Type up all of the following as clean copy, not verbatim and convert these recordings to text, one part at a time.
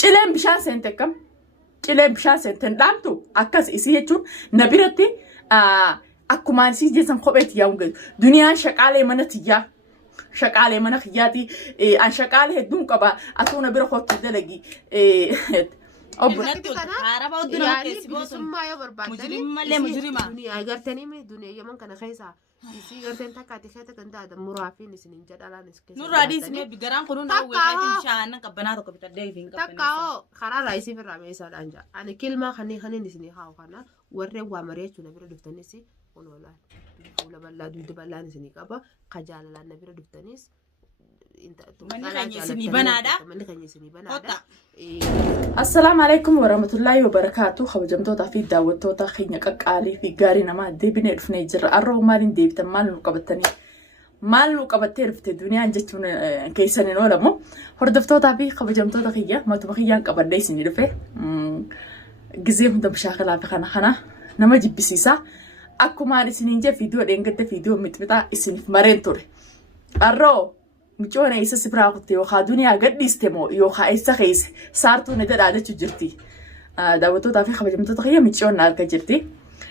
cileen bishaan seente kam cileen bishaan seenten dhaamtu akkas isii jechuun na biratti akkumaan isii jeesan kopheeti yaa hungeetu duniyaan shaqaalee mana tiyyaa shaqaalee mana kiyyaati an shaqaalee hedduun qaba atuu na bira kottu dalagi عربة ودنا كيسي بوسم مجرمة دنيا قرتني من دنيا يمن كان خيسا يسي قرتن تكاتي خيتا كنت هذا مرافين سنين جد على نسكت نور راديس مي بيجران قرون أول خيتي مشان كبنات كبيت دايفين تكاو خرا رئيسي في الرامي سال أنجا أنا كلمة خني نسني خاو خنا ورّي وامرية شو نبي ردفتنيسي ونولا ولا بلا دود بلا نسني كابا خجال لا نبي ردفتنيس السلام عليكم ورحمة الله وبركاته خبجمتوتا في دعوتوتا خينيا كقالي في غارينا ما دي بني رفني جر أرو مالين ديبتا مالو قبتني مالو قبتي رفت الدنيا جتون كيسانين ولا مو هردفتوتا في خبجمتوتا خيا ما تبخيان قبل سني رفه جزيم دم شاغلة في خنا نما جيب بسيسا أكو مالي سنين جا فيديو لينجت فيديو متبتا اسنف مرين توري أرو مجونا إيسا سبراقتي وخا دنيا قد يستمو يوخا إيسا خيس سارتو ندر عادة جرتي داوتو تافي خبجمتو تخيا مجون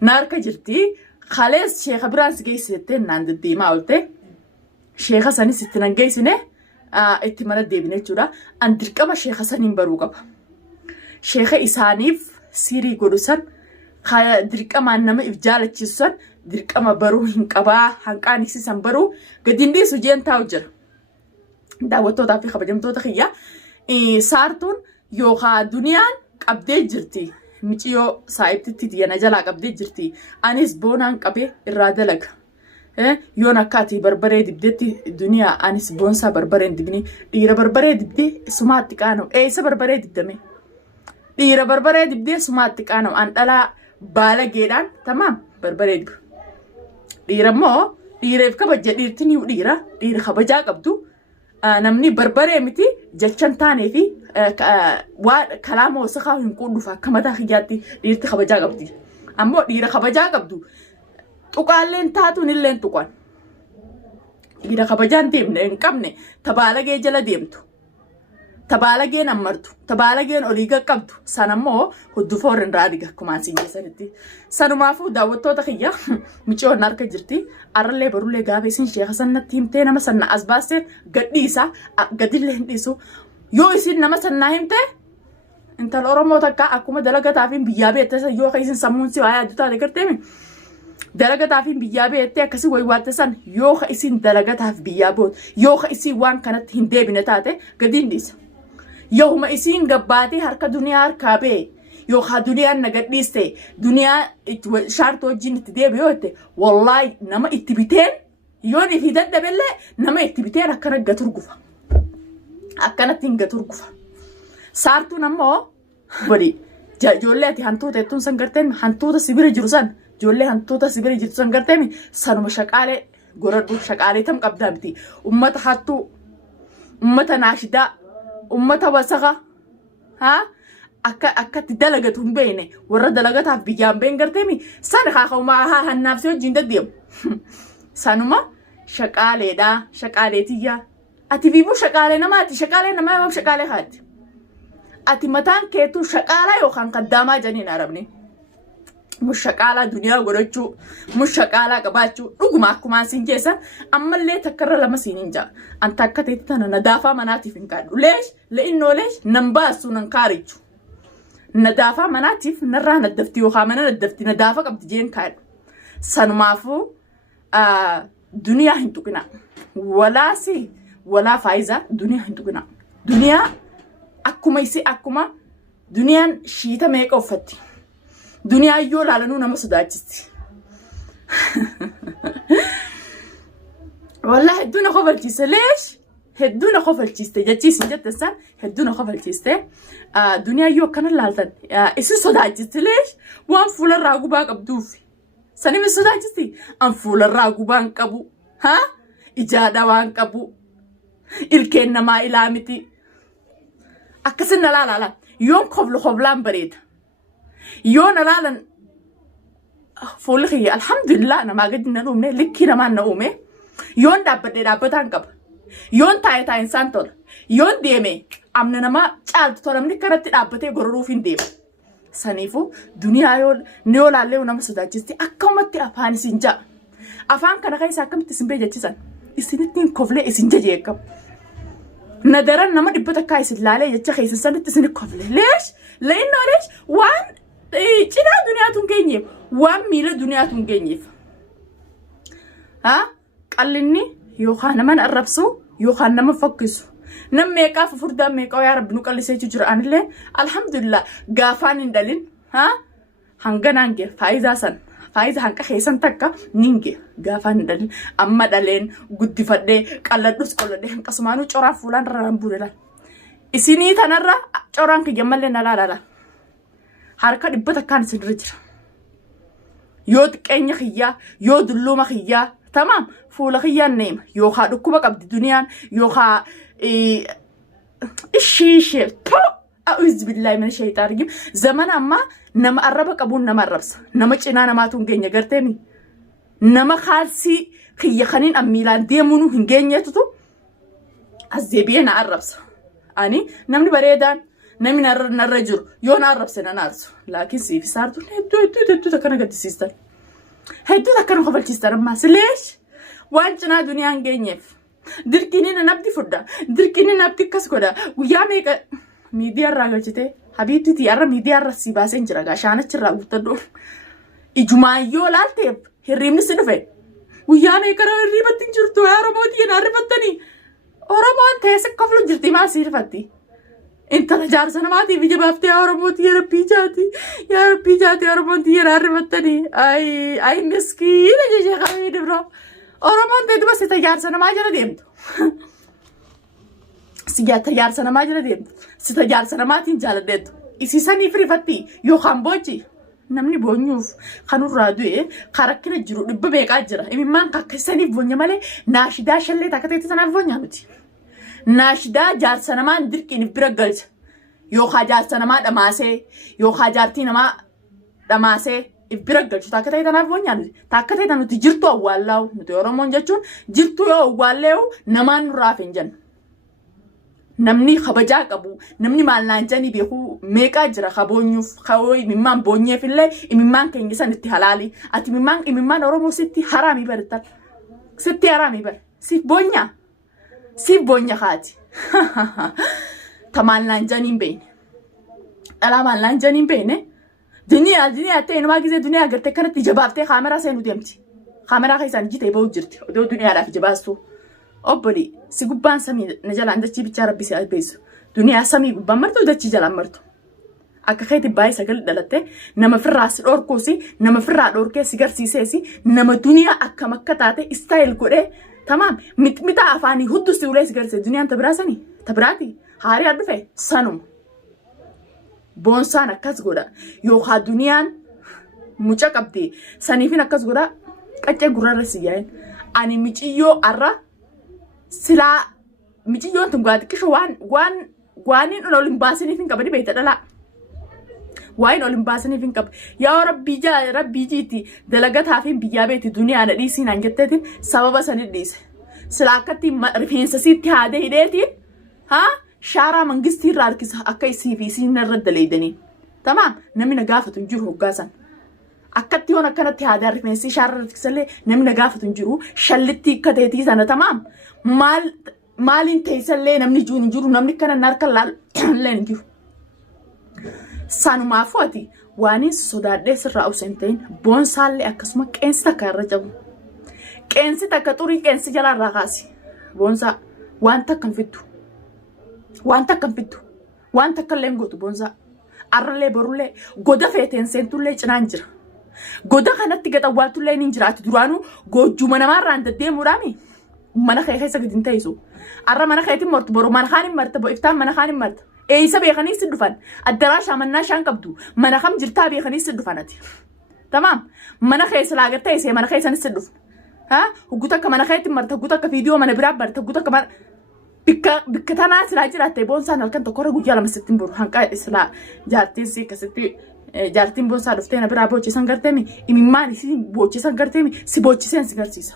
ناركا جرتي خالص شيخ برانس جيسيتين ناند الديما قلتي شيخ ساني ستنان جيسينه اتمنى ديبنه جورا ان درقما شيخ سانين بروقب شيخ إسانيف سيري قدسان خا درقما نما إفجالتشيسان درقما برو هنقبا هنقاني سيسان برو قدين سجين تاوجر دعوتو تافي خبجمتو تخيا سارتون يوخا دنيان قبدي جرتي ميچيو سايبتي ديانا جلا قبدي جرتي انيس بونان قبي الرادلك يونا كاتي بربري دبدتي دنيا انيس بونسا بربرين دبني ديرا بربري دبدي سماتك انو ايسا بربري دبدمي ديرا بربري دبدي سماتك انو ان دلا بالا جيدان تمام بربري دب ديرا مو ديرا فكبجا ديرتني وديرا ديرا خبجا قبدو namni barbaree miti jechan taanee fi waa kalaama wasaqaa hin qudhufa akka mataa kiyyaatti dhiirti kabajaa qabdi. Ammoo dhiira kabajaa qabdu tuqaalleen taatuun illeen tuqan. Dhiira kabajaan deemne hin qabne tabaalagee jala deemtu. Tabaalageen ammartu. Tabaalageen olii qabdu. Sanammoo huddufoor hin raadiga akkuma asiin keessanitti. Sanumaafuu daawwattoota kiyya micoon harka jirti. Arrallee barullee gaafa isin sheekha sannatti himtee nama sanna as baasteen gadhiisa gadillee hin dhiisu. Yoo isin nama sannaa himtee intala Oromoo takka akkuma dalagataafiin biyyaa beektee yoo isin sammuun si waa'ee addu taate garteemi. Dalagataafiin biyyaa beektee akkasii wayiwaatte san yoo isin dalagataaf biyyaa boot yoo isin waan kanatti hin deebine taate gadi hin dhiisa. Yooma isin gabbaatee harka duniyaa harkaa bee yookaan duniyaan nagadhiiste duniyaa shaartoo wajjin itti deebi'oo itti wallaahi nama itti biteen yoon ifi dadhabellee nama itti biteen akkana gaturgufa. Akkanatti hin gaturgufa. Saartuun ammoo wali ijoollee ati hantuuta jettuun san garteen hantuuta sibira jiru san ijoollee hantuuta sibira jirtu san garteen sanuma shaqaalee goradhu shaqaalee tam qabdaa miti. Ummata hattuu ummata naashidaa ummata wasaqa akkatti dalagatu hin beekne warra dalagataaf biyyaan been garteemi san kaakaumaa hannaafsee wajjin daddeemu. Sanuma shaqaaleedha shaqaaleetiyyaa ati biibuu shaqaalee namaati shaqaalee namaa yoo shaqaalee haati. Ati mataan keetuu shaqaalaa yookaan kaddaamaa janiin arabni. Mushaqaalaa duniyaa godhachuu mushaqaalaa qabaachuu dhuguma akkuma asiin keessan ammallee takkarra lama siin jaa anta akka ta'e tana nadaafaa manaatiif hin kaadhu leesh le'innoo leesh nan baasu nan kaarichu nadaafaa manaatiif narraa naddafti yookaan mana naddafti nadaafa qabdi jeen kaadhu sanumaafuu duniyaa hin tuqina walaasi walaa faayiza duniyaa hin tuqina duniyaa akkuma duniyaan shiita meeqa uffatti. Duniyaa yoo laalanuu nama sodaachisti. Wallahi hedduu na kofalchiiste leesh hedduu na kofalchiiste jechiisin jette san hedduu na kofalchiiste duniyaa yoo akkana laaltan isin sodaachisti leesh waan fuularraa gubaa qabduuf sani mi sodaachisti an fuularraa gubaan qabu ijaadha waan qabu ilkeen namaa ilaa miti akkasin na laalaala yoon koflaan bareeda. يونا لا فولخي الحمد لله أنا ما قد نقوم لكينا ما نقوم يون دابت دابت عنكب يون تاي إنسان تول yoon deeme amna nama caaltu tolamni kanatti dhaabbatee gororuuf hin deema. Saniifu duniyaa yoo laallee nama sodaachisti akkamatti afaan isin ja'a. Afaan kana keessa akkamitti isin beejachisan isinittiin koflee isin jajeekam. Nadaran nama dhibbata kaa isin laalee jecha keessan sanitti isin koflee. Leesh waan cinaa duniyaatu hin geenyeef waan miila duniyaatu hin geenyeef. Qallinni yookaan nama arrabsu yookaan nama fokkisu. Nam meeqaa fufurdaan meeqaa yaa rabbi nu qallisee jira anillee alhamdulillah gaafaan hin dhalin hanga naange faayidaa san faayidaa hanqa keessan takka ninge gaafaan hin dhalin amma dhaleen guddifadhee qalladhus qalladhee hanqasumaanuu coraan fuulaan raraan buudela isinii tanarra coraan kiyya mallee na laala harka dhibbata kaan isinirra jira yoo xiqqeenya kiyyaa yoo dulluuma kiyyaa tamam fuula kiyyaan neema yookaan dhukkuba qabdi duniyaan yookaan الشيشة أعوذ بالله من الشيطان الرجيم زمان أما نما أربع كابون نما أربس نما تشينا نما تونجين يقرتني نما خالسي خي خنين أميلان ديمونو هنجين يتوتو الزبيان أربس أني نمني بريدان نمي نرجور يون أربس أنا نارسو لكن سيف صارتو هدو تكنا قد سيستر هدو تكنا خبر تيستر ما سليش وانجنا دنيا هنجين يف dirkini na nabdi fudda dirkini nabdi kaskoda wiya meka media ragachite habibti ti arra media rasi basen jira ga shana chira gutado ijumayo lalte hirrimni sidufe wiya meka ribatin jirtu araboti na ribatani oromon tese kaflu jirti ma sirfati انت رجال سنواتي في جبابتي يا ربوتي يا ربي جاتي يا ربوتي يا ربتني اي مسكينه جي خايد برو Oromoon ta'e duba si tajaajila namaa jala deemtu. Si tajaajila namaa jala deemtu. Si tajaajila namaatiin jaaladheetu. Isiisanii firifatti yookaan boci. Namni boonyuuf kanurraa du'e karakkina jiru dhibba beekaa jira. Imimmaan kakkisaniif boonya malee naashidaa shallee takka ta'etti sanaaf boonyaa nuti. Naashidaa jaarsa namaan dirqiin bira galcha. Yookaan jaarsa namaa dhamaasee yookaan jaartii namaa dhamaasee. Ibira galchu takka ta'e tanaaf boonyaa nuti takka ta'e nuti jirtu awwaallaawu nuti Oromoon jechuun jirtu yoo awwaalleewu namaan nurraaf hin jennu. Namni kabajaa qabu namni maallaan janii beeku meeqaa jira kaboonyuuf kawoo imimmaan boonyeef illee imimmaan keenya san itti halaali ati imimmaan Oromoo sitti haraamii barattan sitti haraamii bar siif boonya kaati tamaallaan janiin beekne dhalaa maallaan janiin beekne. Dunia ta'e nama gisee dunia agartee kanatti jabaaftee kaameraa seenuu deemti. Kaameraa keessaan jitee ba'uu jirti. Odoo duniyaadhaaf jabaastu. Obboli si gubbaan samii na jalaan dachii bichaa rabbi si albeessu. Duniyaa samii gubbaan martu dachii jalaan martu. Akka keetti baay'ee sagal dhalatte nama firraa si dhorkuusi nama firraa dhorkee si garsiiseesi nama duniyaa akkam akka taate istaayil godhee tamaam mixmixaa afaanii hudduu si ulee si garsiise duniyaan tabiraasanii tabiraati haarii dhufe sanuma. Boonsaan akkas godha yookaan duniyaan muca qabdi saniifin akkas godha qaccee gurrarra si yaa'in ani miciyyoo arra silaa miciyyoon tun gaatiqisho waaniin ol hin baasiniif hin qabani beekta dhalaa waa'in ol hin baasiniif hin qaba yaa rabbii jiiti dalagataa fi biyyaa beeti duniyaan dhiisiin aan jetteetiin sababa sanii dhiise silaa akkatti rifeensa siitti haadee hidheetiin shaaraa mangistii irraa harkisa akka isii fi isiin irra daleedanii. Tamaam namni na gaafatu hin jiru hoggaasan. Akkatti yoon akkanatti haadaan rifeensi shaaraa harkisallee namni na gaafatu hin jiru shallitti akka ta'etii sana tamaam maaliin teessallee namni jiru hin jiru namni kana harka laallee hin jiru. Sanumaafuu ati waaniin sodaadhee sirraa osoo hin ta'in boonsaallee akkasuma qeensi takka irra jabu. Qeensi takka xurii qeensi jalaarraa kaasi. Boonsaa waan takka hin fiddu. Wanta kan fiddu wanta kan leen gootu boonsaa arralee borullee goda feeteen seentullee cinaan jira goda kanatti gaxawwaaltullee ni jiraatu duraanuu goojjuma namaarraan deddeemuudhaami mana kee keessa gadi hin ta'isu arra mana keetiin martu boru mana kaan hin marta bo iftaan mana kaan hin marta eeyisa beekanii si dhufan addaraa shaamannaa shaan qabdu mana kam jirtaa beekanii si dhufanati tamaam mana keessa laagar ta'e mana keessanis si dhufan hugguta akka mana keetiin marta hugguta akka viidiyoo mana biraa barta hugguta akka bikka tanaa silaa jiraatte boonsaan halkan tokkorra guyyaa lama sittiin boru hanqa silaa jaartiin si akkasitti jaartiin boonsaa dhuftee na biraa boochisan garteemi imimmaan isi boochisan garteemi si boochiseen si garsiisa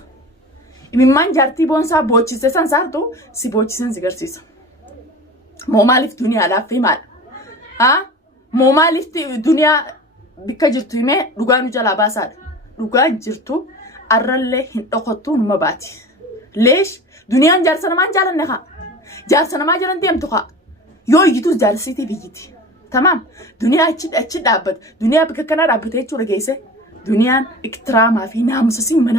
imimmaan jaartii boonsaa boochisesan saartu si boochisen si garsiisa مو مالف دنيا لا في مال مو مالف دنيا بكجرتو يمي دوغانو جلا باساد دوغان جرتو أرلله هنقطون مباتي ليش دنيا جالسنا ما جالنا جالسنا ما جالن ديم تقع يو يجتوز جالسيتي بيجتي تمام دنيا أشد أبد دنيا بككنا رابطة شو رجيسه دنيا اكترام في ناموسين من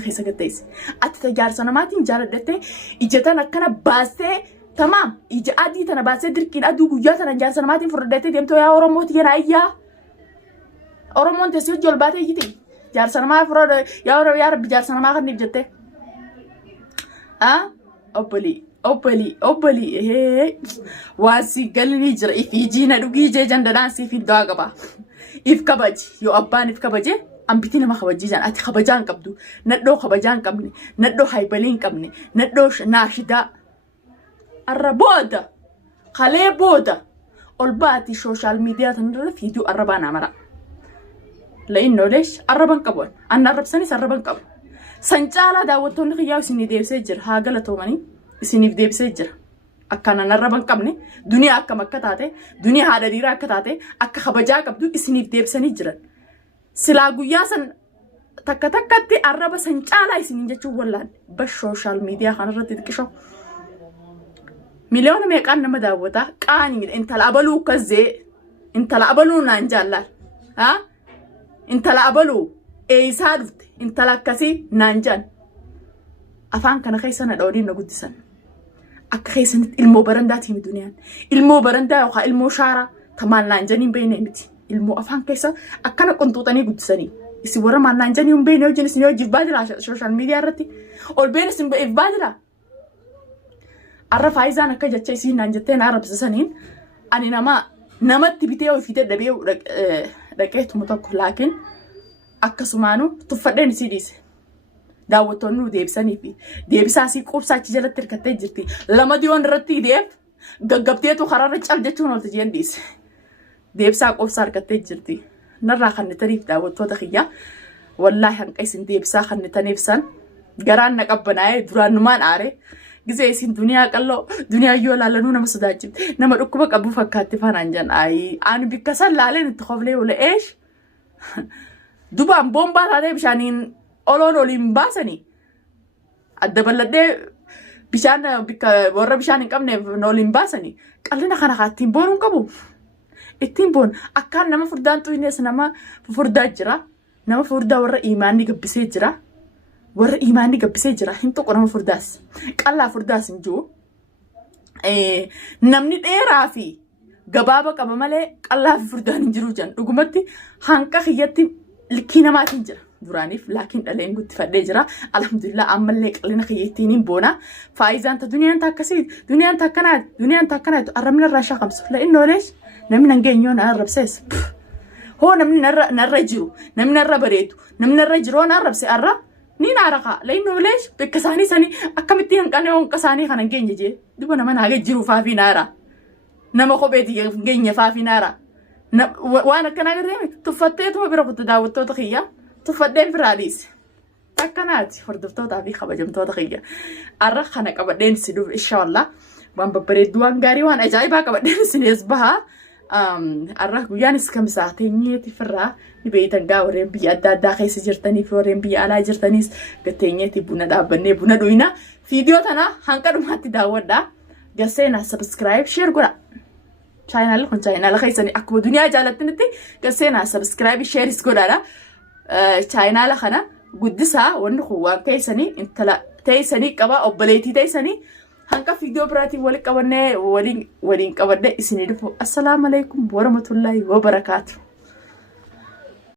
خيسة قديس أتجارسنا ما تنجار دته إجتنا كنا باسه تمام إجادي تنا باسه دركين أدو جالسنا جالسنا ما تنفردته ديم تو يا أورموت ينايا أورمون تسيو جلبات يجتي جالسنا ما فرد يا رب جالسنا ما خدني بجته أوبلي هي واسي قالني جرى في جينا دوجي جان دانسي في داغبا if كبج يو أبان if كبجة أم بتينا ما خبجي جان أتي خبجان كبدو ندو خبجان كمني ندو هايبلين كمني ندو ناشدا الربودا خليه بودا الباتي سوشيال ميديا تنرى فيديو الربان عمرا لأنه ليش الربان كبون أنا الرب سني الربان كبون سنجالا داوتون خياو سني ديب سجر هاجلا توماني سني ديب سجر أكنا الربان كمني دنيا أكا مكتاته دنيا هذا ديرا كتاته أكا خبجا كبدو سني ديب سنجر سلاغو ياسن تكتكتي الرب سنجالا سني جتشو ولا بالسوشيال ميديا خان رتي دكشو مليون ميقان نما داوتا قاني انت لابلو كزي انت لابلو نانجالال انت لابلو ايسادفت انت لكسي نانجان افان كان خيسنا دودين نغدسن اك خيسن المو برنداتي من دنيا المو برندا وخا المو شارا تمان نانجانين بينيمتي المو افان كيسا اكنا قنطوطني غدسني isi wara ma nanjani umbeni ojini sinyo jibadila social media rati ol bene sim ibadila arra faizan akka jachay si nanjate na arab sanin ani nama tibite o fite dabe daqet mutak lakin akka sumanu tufadden sidis daawatonu deebsani fi deebsasi qubsachi jala tirkate jirti lama dion rati deeb gaggabteetu kharara caljachuun ol tijendis deebsa qubsar kate jirti نرى خن تريف داوت وتخيا والله هنقيس ندي بساخن نتنفسن جران نقبناي دران ما نعري جزء سين دنيا قالوا دنيا يولا لنونا مسداجب نما ركبك أبو فكات فانجان أي أنا بكسر لالين التخوف ليه ولا إيش دوبام بومبا هذا بشانين أولون أولين باسني الدبل ده بشان بك ورا بشانين كم نولين باسني قالنا خنا خاتين بورون كبو التيمبون أكان نما فردان توينيس نما فردا جرا نما فردا ورا إيماني قبسي جرا ورا إيماني قبسي جرا هنتو قرام فرداس قالا فرداس نجو نمني رافي قبابا كمامالي قالا في فردان نجرو جان رقمتي هانكا خياتي لكينا ما تنجر درانيف لكن ألين قلت فردي جرا الحمد لله عمال ليك لنا خياتينين بونا فايزا انت دنيا انت كسيد دنيا انت كانت أرمنا الراشا خمسة لأنه ليش نمنا نجينيون أرب سيس هو نمنا نرجو نمنا نربريتو نمنا نرجو نرب سيارة نين عرقة لأنه ليش بكساني ساني أكملتين كانوا كساني خنا نجين جي دوبنا من هاجي جرو فافي نارا نما خبيتي جين فافي نارا وأنا كنا قريمك تفتيت ما بيروح تداوت توتخيا تفتين في راديس تكناتي فردفتو تابي خبجم توتخيا أرخ خنا كبدين سدوف إن شاء الله وان ببريد وان غاري وان أجايبها كبدين سنيس بها الرح جانس كم ساعتين تفرّا نبيتن قاورين بيا دا خيس جرتني فورين بيا على جرتنيس قتيني تبونا دا بني بونا دوينا فيديو تنا هنكر ما تداود دا قسينا سبسكرايب شير قرا channel كون channel خيسني أكبر دنيا جالتنتي قسينا سبسكرايب شير سكورا دا channel خنا قدسها ونخوان كيسني انت لا تيسني كبا أو بليتي تيسني هنكا فيديو براتي ولك قبرنا ولين قبرنا اسني دفو السلام عليكم ورحمة الله وبركاته.